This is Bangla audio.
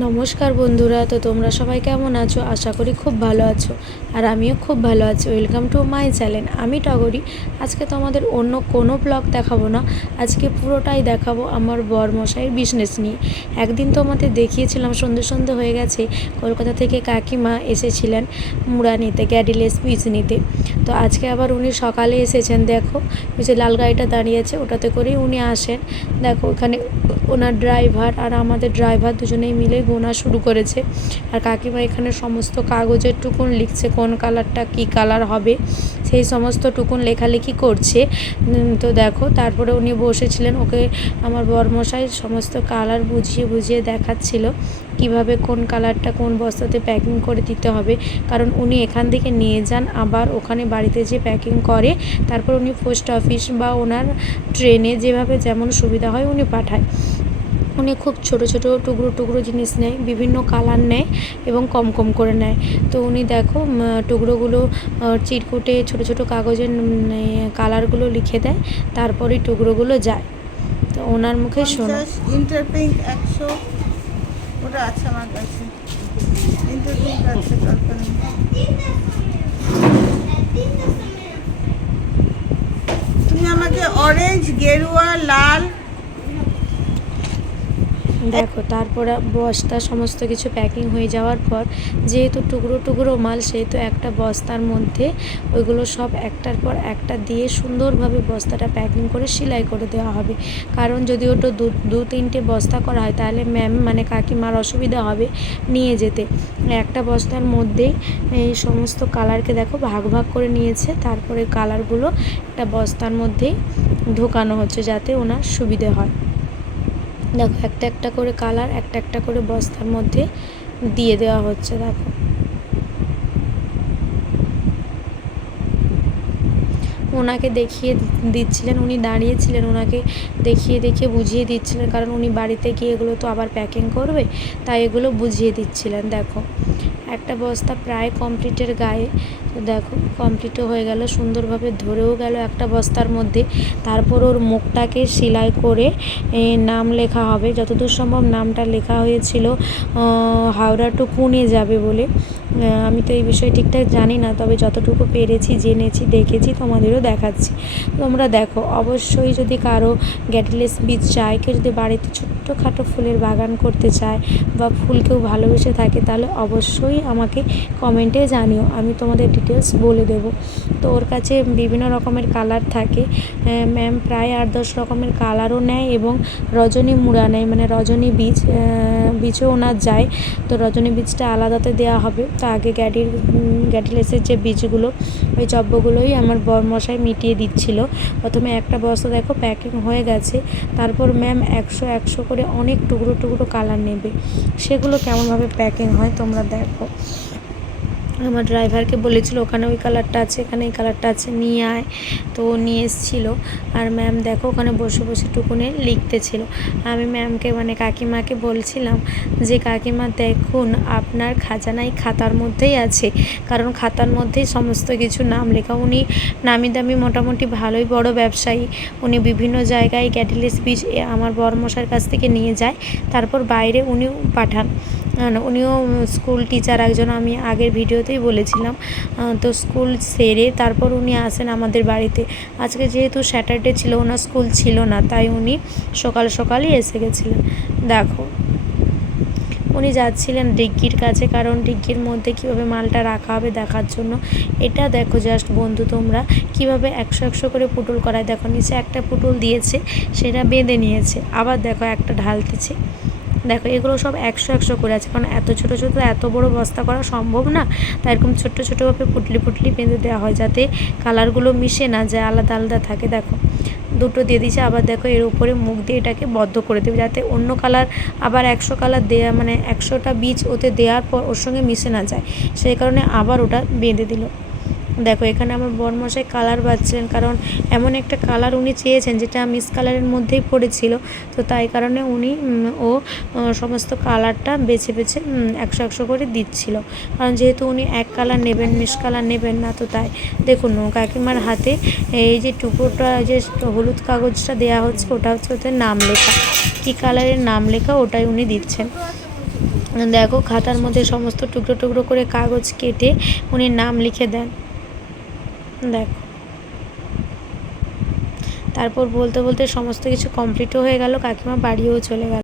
নমস্কার বন্ধুরা, তো তোমরা সবাই কেমন আছো? আশা করি খুব ভালো আছো। আর আমিও খুব ভালো আছি। ওয়েলকাম টু মাই চ্যানেল আমি টগরি। আজকে তোমাদের অন্য কোনো ব্লগ দেখাবো না। আজকে পুরোটাই দেখাবো আমার বরমশাইয়ের বিজনেস নিয়ে। একদিন তোমাদের দেখিয়েছিলাম, সন্ধে সন্ধে হয়ে গেছে। কলকাতা থেকে কাকিমা এসেছিলেন মুড়া নিতে গ্যাডিলেস বীজ নিতে। তো আজকে আবার উনি সকালে এসেছেন, দেখো। ওই যে লাল গাড়িটা দাঁড়িয়ে আছে, ওটাতে করেই উনি আসেন। দেখো, ওখানে ওনার ড্রাইভার আর আমাদের ড্রাইভার দুজনেই মিলে গোনা শুরু করেছে। আর কাকিমা এখানে সমস্ত কাগজের টুকুন লিখছে, কোন কালারটা কি কালার হবে। সেই সমস্ত টুকুন লেখালেখি করছে। তো দেখো, তারপরে উনি বসেছিলেন, ওকে আমার বরমশাই সমস্ত কালার বুঝিয়ে বুঝিয়ে দেখাচ্ছিল, কীভাবে কোন কালারটা কোন বস্তাতে প্যাকিং করে দিতে হবে। কারণ উনি এখান থেকে নিয়ে যান, আবার ওখানে বাড়িতে যে প্যাকিং করে, তারপর উনি পোস্ট অফিস বা ওনার ট্রেনে যেভাবে যেমন সুবিধা হয় উনি পাঠায়। উনি খুব ছোট ছোট টুকরো টুকরো জিনিস নেয় বিভিন্ন কালার নেয় এবং কম কম করে নেয়। তো উনি দেখো টুকরোগুলো চিরকুটে ছোট ছোট কাগজের কালারগুলো লিখে দেয় তারপরে টুকরোগুলো যায়। তো ওনার মুখে শোনো ইন্টারপিঙ্ক একশো ওটা আছে আমার কাছে। ইন্টারপিঙ্ক আছে তুমি আমাকে অরেঞ্জ গেরুয়া লাল দেখো, তারপরে বস্তা, সমস্ত কিছু প্যাকিং হয়ে যাওয়ার পর যেহেতু টুকরো টুকরো মাল, সেহেতু একটা বস্তার মধ্যে ওইগুলো সব একটার পর একটা দিয়ে সুন্দরভাবে বস্তাটা প্যাকিং করে সেলাই করে দেওয়া হবে। কারণ যদি ওটা দু দু তিনটে বস্তা করা হয়, তাহলে ম্যাম মানে কাকিমার অসুবিধা হবে নিয়ে যেতে। একটা বস্তার মধ্যেই এই সমস্ত কালারকে দেখো, ভাগ ভাগ করে নিয়েছে। তারপরে কালারগুলো একটা বস্তার মধ্যেই ঢোকানো হচ্ছে যাতে ওনার সুবিধে হয়। দেখো একটা একটা করে কালার একটা একটা করে বস্তার মধ্যে দিয়ে দেওয়া হচ্ছে দেখো। ওনাকে দেখিয়ে দিচ্ছিলেন, উনি দাঁড়িয়েছিলেন, ওনাকে দেখিয়ে দেখিয়ে বুঝিয়ে দিচ্ছিলেন, কারণ উনি বাড়িতে গিয়ে এগুলো তো আবার প্যাকিং করবে, তাই এগুলো বুঝিয়ে দিচ্ছিলেন, দেখো। একটা বস্তা প্রায় কমপ্লিটের গায়ে, তো দেখো কমপ্লিটও হয়ে গেল, সুন্দরভাবে ধরেও গেল একটা বস্তার মধ্যে। তারপর ওর মুখটাকে সেলাই করে নাম লেখা হবে, যতদূর সম্ভব নামটা লেখা হয়েছিল হাওড়া টু পুনে যাবে বলে। আমি তো এই বিষয়ে ঠিকঠাক জানি না, তবে যতটুকু পেরেছি, জেনেছি, দেখেছি, তোমাদেরও দেখাচ্ছি। তোমরা দেখো, অবশ্যই যদি কারও গ্যাটিলেস বীজ চায়, কেউ যদি বাড়িতে ছোট্টখাটো ফুলের বাগান করতে চায় বা ফুল কেউ ভালোবেসে থাকে, তাহলে অবশ্যই আমাকে কমেন্টে জানিও, আমি তোমাদের ডিটেলস বলে দেবো। তো ওর কাছে বিভিন্ন রকমের কালার থাকে ম্যাম প্রায় আট দশ রকমের কালারও নেয় এবং রজনী মুড়া নেয় মানে রজনী বীজ বীজও ওনার যায়, তো রজনী বীজটা আলাদাতে দেওয়া হবে। তো আগে গ্যাডির গ্যাডিলেসের যে বীজগুলো, ওই চব্যগুলোই আমার বরমশাই মিটিয়ে দিচ্ছিল। প্রথমে একটা বস্তা দেখো প্যাকিং হয়ে গেছে, তারপর ম্যাম একশো একশো করে অনেক টুকরো টুকরো কালার নেবে। সেগুলো কেমনভাবে প্যাকিং হয় তোমরা দেখো। আমার ড্রাইভারকে বলেছিল, ওখানে ওই কালারটা আছে, এখানে এই কালারটা আছে, নিয়ে আয়। তো নিয়ে এসেছিল। আর ম্যাম দেখো, ওখানে বসে বসে টুকুনে লিখতেছিল। আমি ম্যামকে মানে কাকিমাকে বলছিলাম যে, কাকিমা, দেখুন, আপনার খাজানাই খাতার মধ্যেই আছে। কারণ খাতার মধ্যেই সমস্ত কিছু নাম লেখা। উনি নামি দামি মোটামুটি ভালোই বড় ব্যবসায়ী। উনি বিভিন্ন জায়গায় গ্যাটিলিস বীজ আমার বরমশার কাছ থেকে নিয়ে যায়। তারপর বাইরে উনি পাঠান। উনিও স্কুল টিচার একজন, আমি আগের ভিডিওতেই বলেছিলাম তো স্কুল সেরে তারপর উনি আসেন আমাদের বাড়িতে। আজকে যেহেতু স্যাটারডে ছিল, ওনার স্কুল ছিল না, তাই উনি সকাল সকালই এসে গেছিলেন। দেখো, উনি যাচ্ছিলেন ডিগ্গির কাছে, কারণ ডিগ্গির মধ্যে কীভাবে মালটা রাখা হবে দেখার জন্য। এটা দেখো জাস্ট বন্ধু তোমরা, কীভাবে একশো একশো করে পুটুল করায়। দেখো, নিচে একটা পুটুল দিয়েছে, সেটা বেঁধে নিয়েছে, আবার দেখো একটা ঢালতেছে দেখো, এগুলো সব একশো একশো করে আছে। কারণ এত ছোটো ছোটো, এত বড় বস্তা করা সম্ভব না। তাই এরকম ছোট্ট ছোটোভাবে পুটলি পুটলি বেঁধে দেওয়া হয় যাতে কালারগুলো মিশে না যায় আলাদা আলাদা থাকে। দেখো, দুটো দিয়ে দিয়েছে। আবার দেখো, এর উপরে মুখ দিয়ে এটাকে বদ্ধ করে দেবে যাতে অন্য কালার আবার একশো কালার দেয়া মানে একশোটা বীজ ওতে দেওয়ার পর ওর সঙ্গে মিশে না যায়। সেই কারণে আবার ওটা বেঁধে দিল। দেখো, এখানে আমার বরমশাই কালার বাচ্ছিলেন কারণ এমন একটা কালার উনি চেয়েছেন যেটা মিস কালারের মধ্যেই পড়েছিল। তো তাই কারণে উনি ও সমস্ত কালারটা বেছে বেছে একশো একশো করে দিচ্ছিল। কারণ যেহেতু উনি এক কালার নেবেন মিস কালার নেবেন না, তো তাই। দেখুন, কাকিমার হাতে এই যে টুকরোটা যে হলুদ কাগজটা দেওয়া হচ্ছে, ওটা হচ্ছে ওদের নাম লেখা। কী কালারের নাম লেখা ওটাই উনি দিচ্ছেন। দেখো, খাতার মধ্যে সমস্ত টুকরো টুকরো করে কাগজ কেটে উনি নাম লিখে দেন। দেখো। তারপর বলতে বলতে সমস্ত কিছু কমপ্লিটও হয়ে গেল কাকিমা বাড়িও চলে গেল।